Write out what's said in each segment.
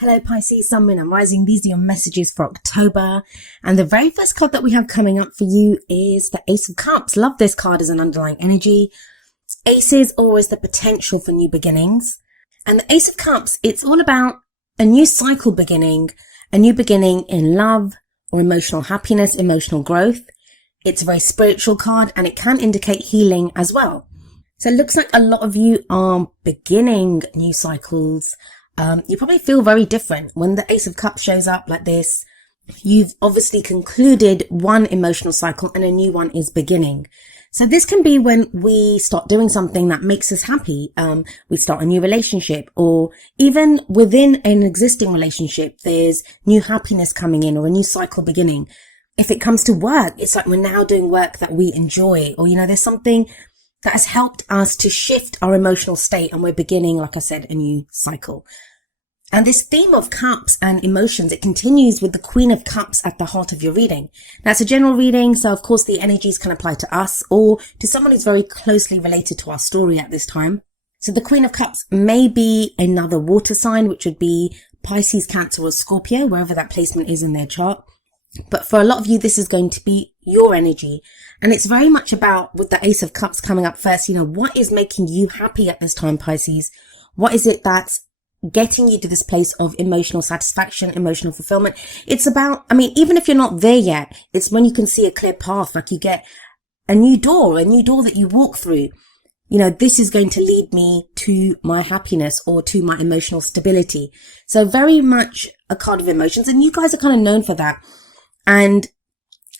Hello Pisces, Sun, Moon and Rising. These are your messages for October. And the very first card that we have coming up for you is the Ace of Cups. Love this card as an underlying energy. Ace is always the potential for new beginnings. And the Ace of Cups, it's all about a new cycle beginning, a new beginning in love or emotional happiness, emotional growth. It's a very spiritual card and it can indicate healing as well. So it looks like a lot of you are beginning new cycles. You probably feel very different when the Ace of Cups shows up like this. You've obviously concluded one emotional cycle and a new one is beginning. So this can be when we start doing something that makes us happy. We start a new relationship, or even within an existing relationship, there's new happiness coming in or a new cycle beginning. If it comes to work, it's like we're now doing work that we enjoy, or, there's something that has helped us to shift our emotional state and we're beginning, like I said, a new cycle. And this theme of cups and emotions, it continues with the Queen of Cups at the heart of your reading. Now, it's a general reading, so of course the energies can apply to us or to someone who's very closely related to our story at this time. So the Queen of Cups may be another water sign, which would be Pisces, Cancer or Scorpio, wherever that placement is in their chart. But for a lot of you, this is going to be your energy. And it's very much about, with the Ace of Cups coming up first, what is making you happy at this time, Pisces? What is it that's getting you to this place of emotional satisfaction, emotional fulfillment? It's about, even if you're not there yet, it's when you can see a clear path, like you get a new door that you walk through. This is going to lead me to my happiness or to my emotional stability. So very much a card of emotions, and you guys are kind of known for that. And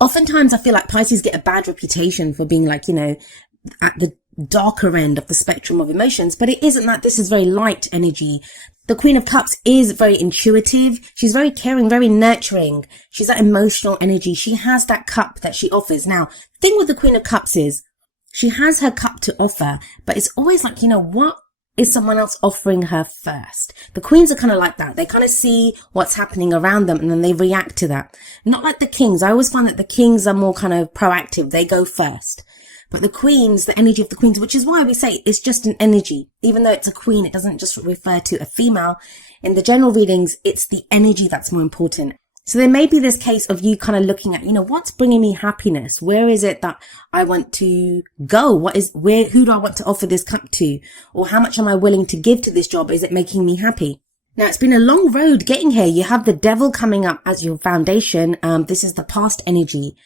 oftentimes I feel like Pisces get a bad reputation for being like, at the darker end of the spectrum of emotions, but it isn't that. This is very light energy. The Queen of Cups is very intuitive. She's very caring, very nurturing. She's that emotional energy. She has that cup that she offers. Now, the thing with the Queen of Cups is she has her cup to offer, but it's always like, what is someone else offering her first? The queens are kind of like that. They kind of see what's happening around them and then they react to that. Not like the kings. I always find that the kings are more kind of proactive. They go first. But the queens, the energy of the queens, which is why we say it's just an energy. Even though it's a queen, it doesn't just refer to a female. In the general readings, it's the energy that's more important. So there may be this case of you kind of looking at, what's bringing me happiness? Where is it that I want to go? Who do I want to offer this cup to? Or how much am I willing to give to this job? Is it making me happy? Now, it's been a long road getting here. You have the Devil coming up as your foundation. This is the past energy.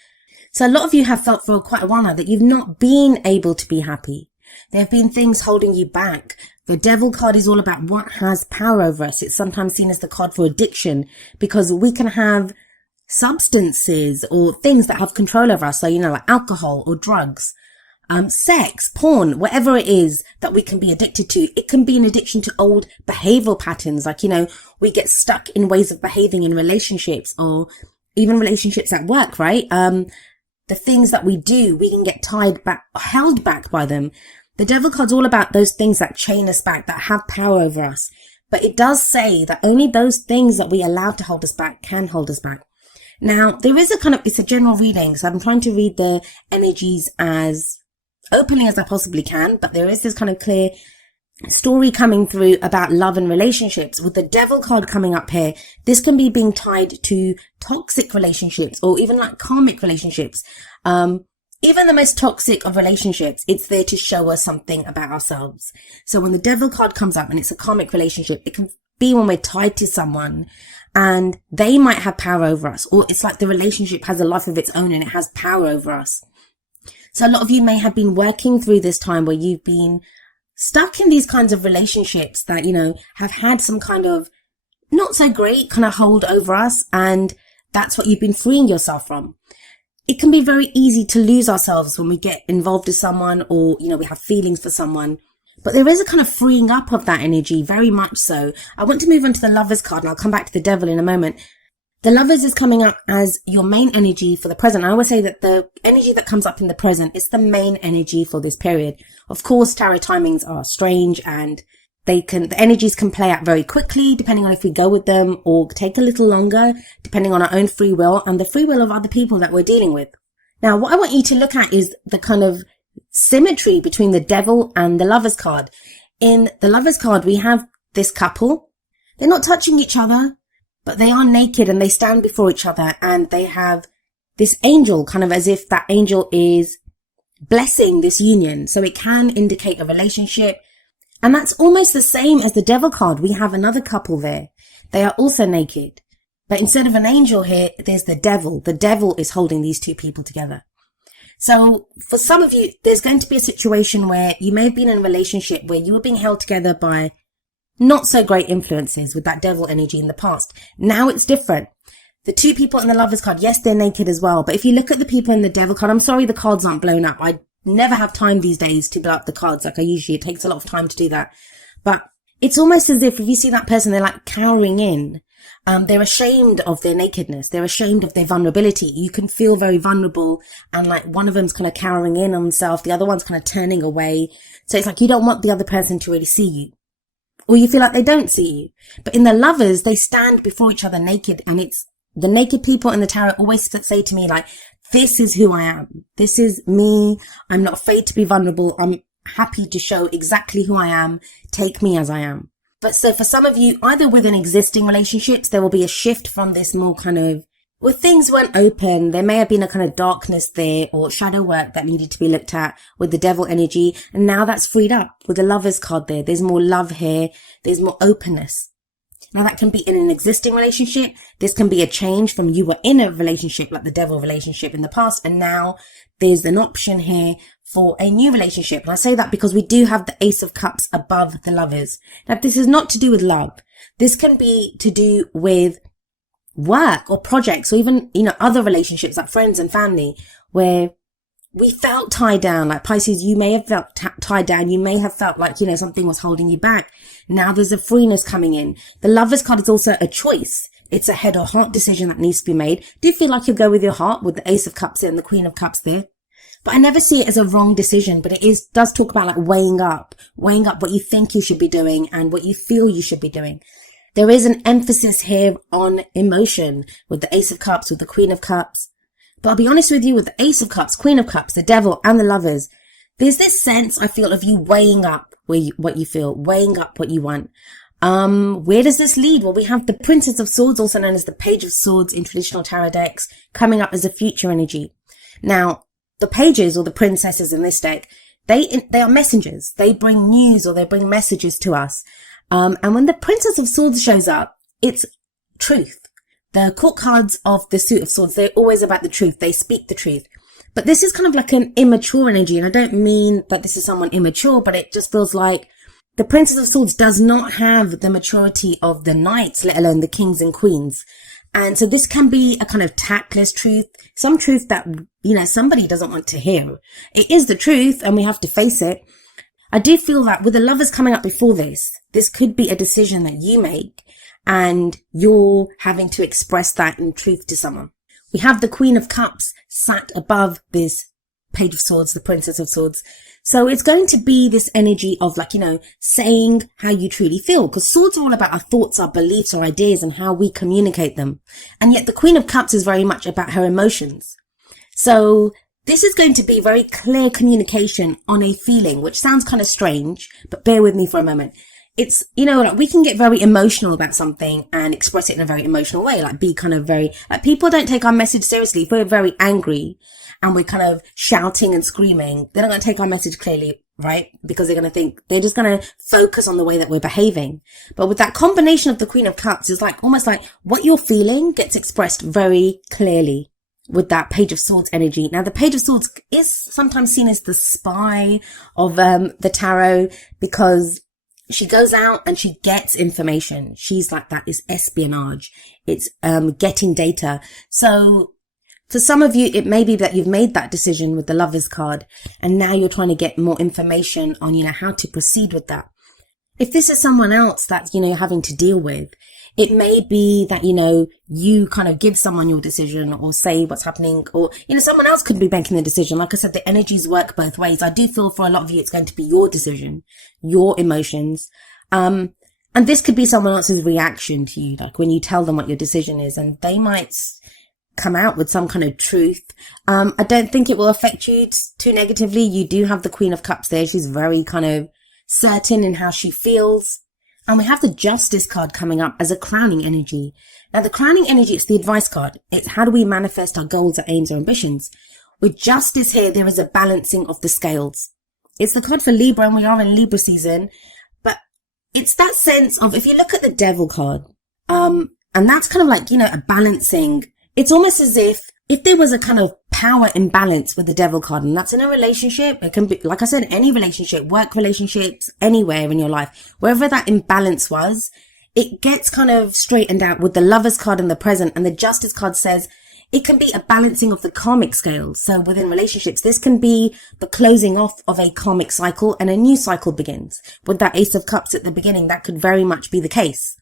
So a lot of you have felt for quite a while now that you've not been able to be happy. There have been things holding you back. The Devil card is all about what has power over us. It's sometimes seen as the card for addiction because we can have substances or things that have control over us. So, like alcohol or drugs, sex, porn, whatever it is that we can be addicted to. It can be an addiction to old behavioral patterns. Like, we get stuck in ways of behaving in relationships or even relationships at work, right? The things that we do, we can get tied back, held back by them. The Devil card's all about those things that chain us back, that have power over us. But it does say that only those things that we allow to hold us back can hold us back. Now, there is it's a general reading, so I'm trying to read the energies as openly as I possibly can, but there is this kind of clear story coming through about love and relationships. With the Devil card coming up here, this can be being tied to toxic relationships or even like karmic relationships. Even the most toxic of relationships, it's there to show us something about ourselves. So when the Devil card comes up and it's a karmic relationship, it can be when we're tied to someone and they might have power over us, or it's like the relationship has a life of its own and it has power over us. So a lot of you may have been working through this time where you've been stuck in these kinds of relationships that, have had some kind of not so great kind of hold over us. And that's what you've been freeing yourself from. It can be very easy to lose ourselves when we get involved with someone or, we have feelings for someone. But there is a kind of freeing up of that energy, very much so. I want to move on to the Lovers card and I'll come back to the Devil in a moment. The Lovers is coming up as your main energy for the present. I always say that the energy that comes up in the present is the main energy for this period. Of course, tarot timings are strange and the energies can play out very quickly depending on if we go with them, or take a little longer depending on our own free will and the free will of other people that we're dealing with. Now, what I want you to look at is the kind of symmetry between the Devil and the Lovers card. In the Lovers card, we have this couple. They're not touching each other, but they are naked and they stand before each other, and they have this angel, kind of as if that angel is blessing this union. So it can indicate a relationship. And that's almost the same as the devil card. We have another couple there. They are also naked. But instead of an angel here, there's the devil. The devil is holding these two people together. So for some of you, there's going to be a situation where you may have been in a relationship where you were being held together by not so great influences with that devil energy in the past. Now it's different. The two people in the Lovers card, yes, they're naked as well. But if you look at the people in the devil card, I'm sorry the cards aren't blown up. I never have time these days to blow up the cards like I usually. It takes a lot of time to do that. But it's almost as if you see that person, they're like cowering in. They're ashamed of their nakedness. They're ashamed of their vulnerability. You can feel very vulnerable, and like one of them's kind of cowering in on themselves. The other one's kind of turning away. So it's like you don't want the other person to really see you, or you feel like they don't see you. But in the Lovers, they stand before each other naked, and it's the naked people in the tarot always say to me like, this is who I am. This is me. I'm not afraid to be vulnerable. I'm happy to show exactly who I am. Take me as I am. But so for some of you, either within existing relationships, there will be a shift from this more kind of, where things weren't open. There may have been a kind of darkness there or shadow work that needed to be looked at with the devil energy. And now that's freed up with the Lovers card there. There's more love here. There's more openness. Now that can be in an existing relationship. This can be a change from you were in a relationship like the devil relationship in the past, and now there's an option here for a new relationship. And I say that because we do have the Ace of Cups above the Lovers. Now this is not to do with love. This can be to do with work or projects, or even, other relationships like friends and family, where we felt tied down. Like Pisces, you may have felt tied down. You may have felt like, something was holding you back. Now there's a freeness coming in. The Lovers card is also a choice. It's a head or heart decision that needs to be made. Do you feel like you'll go with your heart with the Ace of Cups there and the Queen of Cups there? But I never see it as a wrong decision, but does talk about like weighing up what you think you should be doing and what you feel you should be doing. There is an emphasis here on emotion with the Ace of Cups, with the Queen of Cups. But I'll be honest with you, with the Ace of Cups, Queen of Cups, the Devil and the Lovers, there's this sense, I feel, of you weighing up what you feel, weighing up what you want. Where does this lead? Well, we have the Princess of Swords, also known as the Page of Swords in traditional tarot decks, coming up as a future energy. Now, the pages or the princesses in this deck, they are messengers. They bring news or they bring messages to us. And when the Princess of Swords shows up, it's truth. The court cards of the Suit of Swords, they're always about the truth. They speak the truth. But this is kind of like an immature energy. And I don't mean that this is someone immature, but it just feels like the Princess of Swords does not have the maturity of the knights, let alone the kings and queens. And so this can be a kind of tactless truth, some truth that, somebody doesn't want to hear. It is the truth and we have to face it. I do feel that with the Lovers coming up before this could be a decision that you make and you're having to express that in truth to someone. We have the Queen of Cups sat above this Page of Swords, the Princess of Swords. So it's going to be this energy of saying how you truly feel, because swords are all about our thoughts, our beliefs, our ideas, and how we communicate them. And yet the Queen of Cups is very much about her emotions. So this is going to be very clear communication on a feeling, which sounds kind of strange, but bear with me for a moment. It's, we can get very emotional about something and express it in a very emotional way, be kind of very, people don't take our message seriously. If we're very angry and we're kind of shouting and screaming, they're not going to take our message clearly, right? Because they're going to think, they're just going to focus on the way that we're behaving. But with that combination of the Queen of Cups, it's almost like what you're feeling gets expressed very clearly with that Page of Swords energy. Now, the Page of Swords is sometimes seen as the spy of the tarot, because she goes out and she gets information. She's like that. It's espionage. It's getting data. So for some of you, it may be that you've made that decision with the Lovers card and now you're trying to get more information on, how to proceed with that. If this is someone else that, you're having to deal with, it may be that, you kind of give someone your decision or say what's happening, or, someone else could be making the decision. Like I said, the energies work both ways. I do feel for a lot of you, it's going to be your decision, your emotions. And this could be someone else's reaction to you, like when you tell them what your decision is, and they might come out with some kind of truth. I don't think it will affect you too negatively. You do have the Queen of Cups there. She's very kind of certain in how she feels. And we have the Justice card coming up as a crowning energy. Now, the crowning energy, it's the advice card. It's how do we manifest our goals, our aims, our ambitions. With Justice here, there is a balancing of the scales. It's the card for Libra, and we are in Libra season. But it's that sense of, if you look at the Devil card, and that's kind of like, a balancing. It's almost as if there was a kind of power imbalance with the Devil card, and that's in a relationship. It can be, like I said, any relationship, work relationships, anywhere in your life, wherever that imbalance was, it gets kind of straightened out with the Lovers card in the present. And the Justice card says it can be a balancing of the karmic scales. So within relationships, this can be the closing off of a karmic cycle and a new cycle begins. With that Ace of Cups at the beginning, that could very much be the case.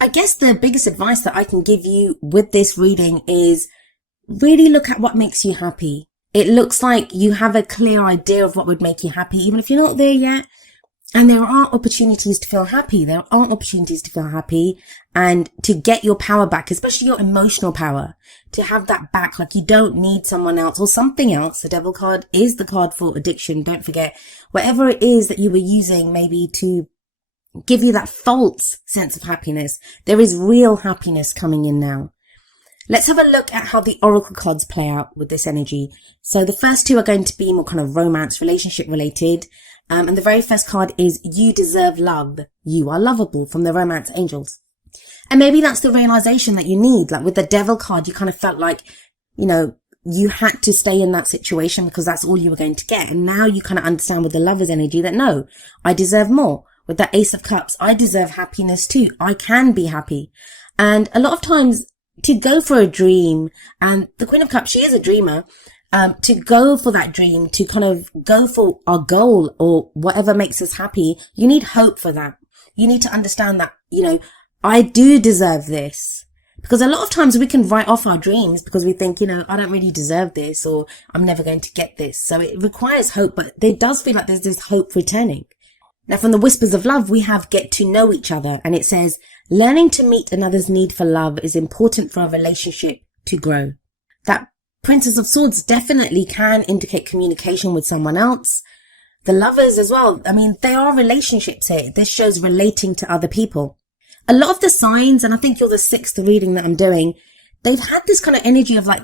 I guess the biggest advice that I can give you with this reading is really look at what makes you happy. It looks like you have a clear idea of what would make you happy, even if you're not there yet. And there are opportunities to feel happy. There are opportunities to feel happy and to get your power back, especially your emotional power, to have that back. Like, you don't need someone else or something else. The Devil card is the card for addiction. Don't forget, whatever it is that you were using maybe to give you that false sense of happiness, there is real happiness coming in now. Let's have a look at how the oracle cards play out with this energy. So the first two are going to be more kind of romance, relationship related. And the very first card is You Deserve Love. You are lovable, from the Romance Angels. And maybe that's the realization that you need. Like with the Devil card, you kind of felt like, you had to stay in that situation because that's all you were going to get. And now you kind of understand with the Lover's energy that no, I deserve more. With that Ace of Cups, I deserve happiness too. I can be happy. And a lot of times to go for a dream, and the Queen of Cups, she is a dreamer, to go for that dream, to kind of go for our goal or whatever makes us happy, you need hope for that. You need to understand that, I do deserve this. Because a lot of times we can write off our dreams because we think, I don't really deserve this, or I'm never going to get this. So it requires hope, but it does feel like there's this hope returning. Now, from the Whispers of Love, we have Get to Know Each Other, and it says, learning to meet another's need for love is important for a relationship to grow. That Princess of Swords definitely can indicate communication with someone else. The Lovers as well. I mean, they are relationships here. This shows relating to other people. A lot of the signs, and I think you're the sixth reading that I'm doing, they've had this kind of energy of like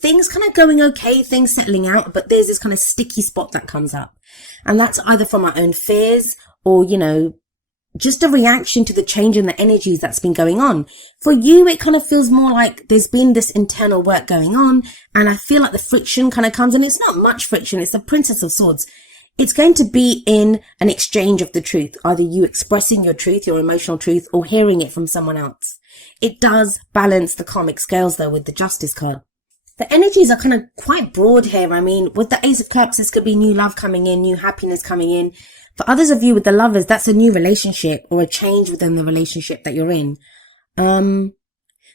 things kind of going okay, things settling out, but there's this kind of sticky spot that comes up. And that's either from our own fears or, just a reaction to the change in the energies that's been going on. For you, it kind of feels more like there's been this internal work going on, and I feel like the friction kind of comes, and it's not much friction. It's the Princess of Swords. It's going to be in an exchange of the truth, either you expressing your truth, your emotional truth, or hearing it from someone else. It does balance the karmic scales though with the Justice card. The energies are kind of quite broad here. I mean, with the Ace of Cups, this could be new love coming in, new happiness coming in. For others of you with the Lovers, that's a new relationship or a change within the relationship that you're in.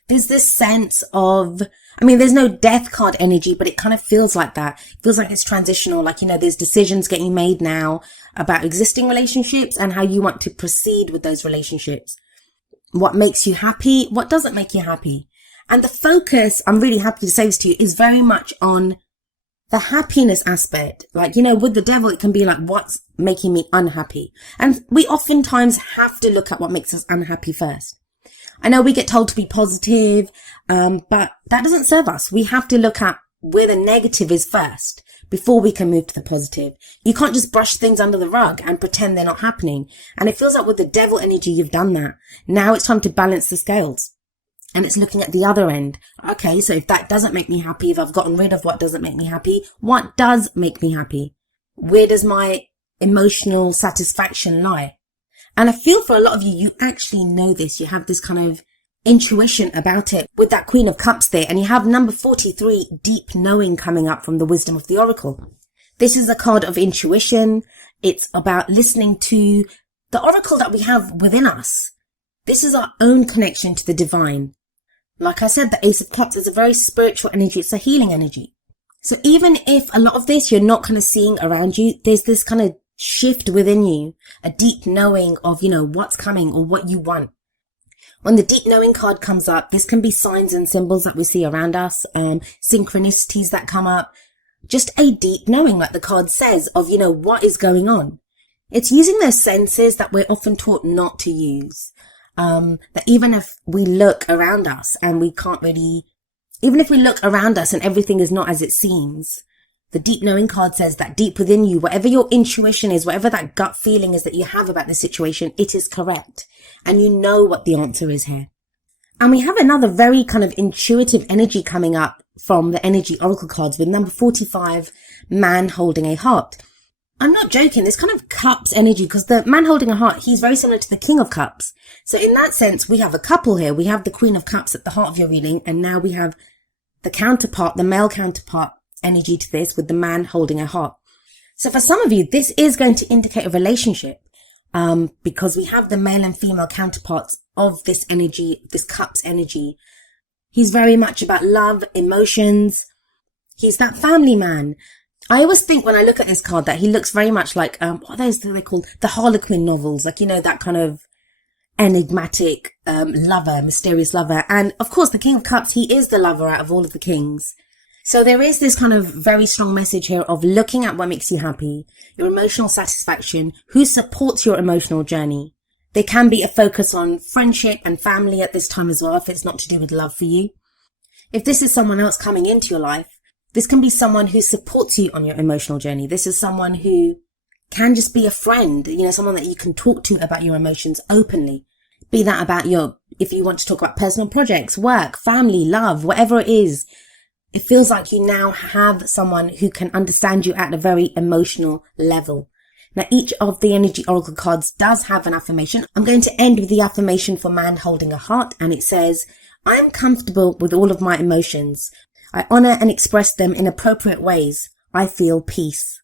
There's this sense of, there's no Death card energy, but it kind of feels like that. It feels like it's transitional, like, there's decisions getting made now about existing relationships and how you want to proceed with those relationships. What makes you happy? What doesn't make you happy? And the focus, I'm really happy to say this to you, is very much on the happiness aspect. Like, with the Devil, it can be like, what's making me unhappy? And we oftentimes have to look at what makes us unhappy first. I know we get told to be positive, but that doesn't serve us. We have to look at where the negative is first before we can move to the positive. You can't just brush things under the rug and pretend they're not happening. And it feels like with the Devil energy, you've done that. Now it's time to balance the scales. And it's looking at the other end. Okay, so if that doesn't make me happy, if I've gotten rid of what doesn't make me happy, what does make me happy? Where does my emotional satisfaction lie? And I feel for a lot of you, you actually know this. You have this kind of intuition about it with that Queen of Cups there. And you have number 43, Deep Knowing, coming up from the Wisdom of the Oracle. This is a card of intuition. It's about listening to the oracle that we have within us. This is our own connection to the divine. Like I said, the Ace of Cups is a very spiritual energy. It's a healing energy. So even if a lot of this you're not kind of seeing around you, there's this kind of shift within you, a deep knowing of, what's coming or what you want. When the Deep Knowing card comes up, this can be signs and symbols that we see around us, synchronicities that come up, just a deep knowing, like the card says, of, what is going on. It's using those senses that we're often taught not to use. That even if we look around us and we can't really, even if we look around us and everything is not as it seems, the deep knowing card says that deep within you, whatever your intuition is, whatever that gut feeling is that you have about the situation, it is correct. And you know what the answer is here. And we have another very kind of intuitive energy coming up from the energy oracle cards with number 45, man holding a heart. I'm not joking, this kind of cups energy, because the man holding a heart, he's very similar to the king of cups. So in that sense, we have a couple here. We have the queen of cups at the heart of your reading, and now we have the counterpart, the male counterpart energy to this with the man holding a heart. So for some of you, this is going to indicate a relationship, because we have the male and female counterparts of this energy, this cups energy. He's very much about love, emotions. He's that family man. I always think when I look at this card that he looks very much like, what are those they called? The Harlequin novels. Like, you know, that kind of enigmatic, lover, mysterious lover. And of course, the King of Cups, he is the lover out of all of the kings. So there is this kind of very strong message here of looking at what makes you happy, your emotional satisfaction, who supports your emotional journey. There can be a focus on friendship and family at this time as well, if it's not to do with love for you. If this is someone else coming into your life, this can be someone who supports you on your emotional journey. This is someone who can just be a friend, you know, someone that you can talk to about your emotions openly. Be that about if you want to talk about personal projects, work, family, love, whatever it is. It feels like you now have someone who can understand you at a very emotional level. Now, each of the energy oracle cards does have an affirmation. I'm going to end with the affirmation for man holding a heart, and it says, I am comfortable with all of my emotions. I honor and express them in appropriate ways. I feel peace.